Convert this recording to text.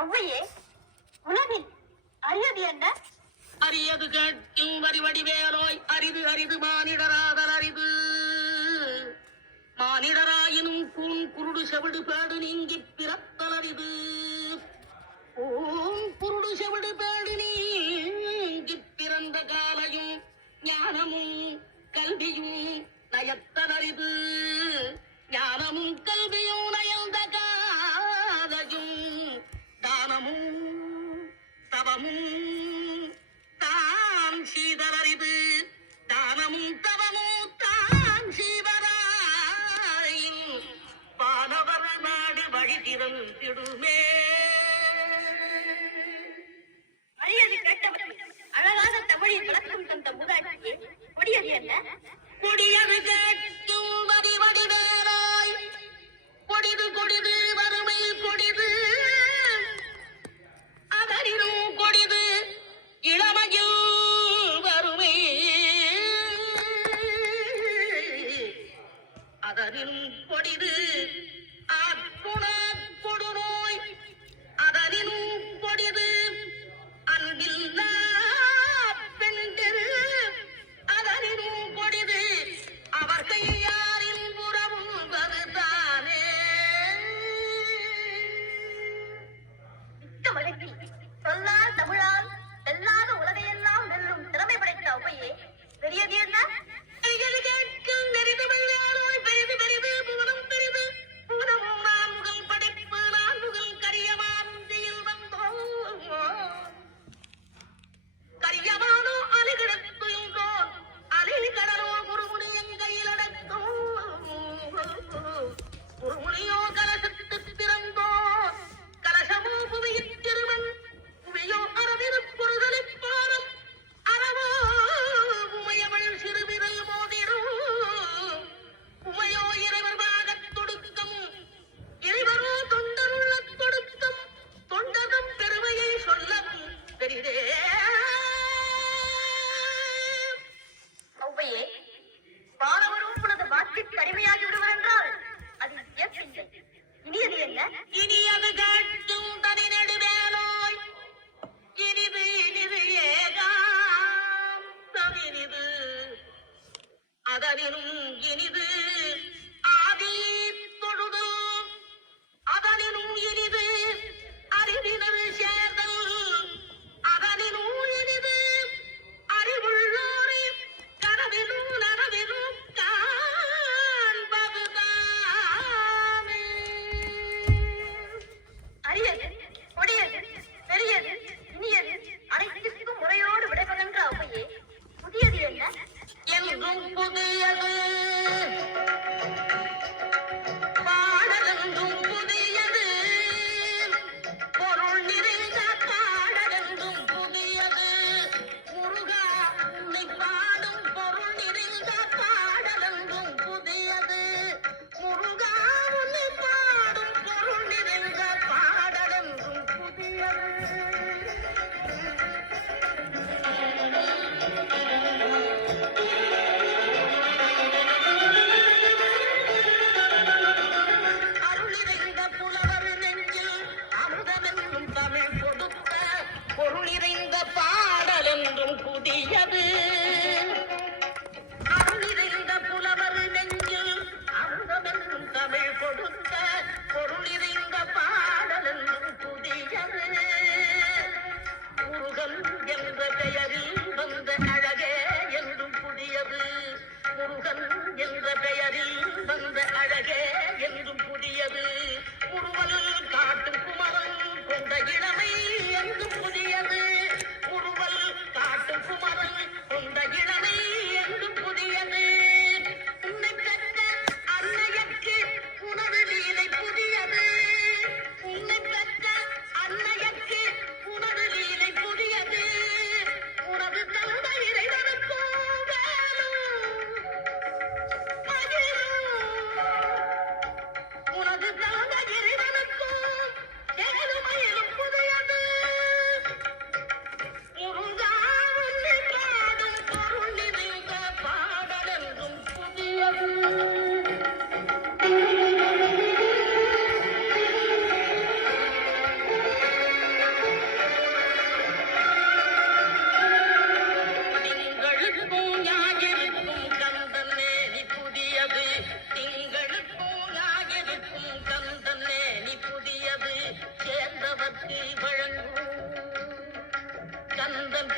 ஒவ்வையே உலகில் அரியது என்ன? அரியது கேட்கும் வரிவடிவேலோய் அரிது அரிது மானிடராதல் அரிது. மானிடராயினும் கூன் குருடு செவிடு பேடு நீங்கி பிறத்தல் அரிது. குருடு செவிடு பேடு நீங்கி பிறந்த காலையும் ஞானமும் கல்வியும் நயத்தல் அரிது. ஞானமும் கல்வியும் நயந்த காலையும் தானமும் தவமும் தாம் சீதலரிது. தானமும் தவமும் தாம் சீதராயின் பாலவர் நாடு வழி திறந்திடுமே. அரியது கேட்டவர் அழகான தமிழில் விளக்கம் தந்த மூதாட்டியே, கொடியது என்ன? கொடியது கேட்கும் வடிவடிவேலாய் கொடிது கொடிது வறுமை கொடிது. அதனினும் கொடிது இளமையில் வறுமை. அதனினும் கொடிது ஆற்றுண கொடுநோய் வழங்கும் கந்தன்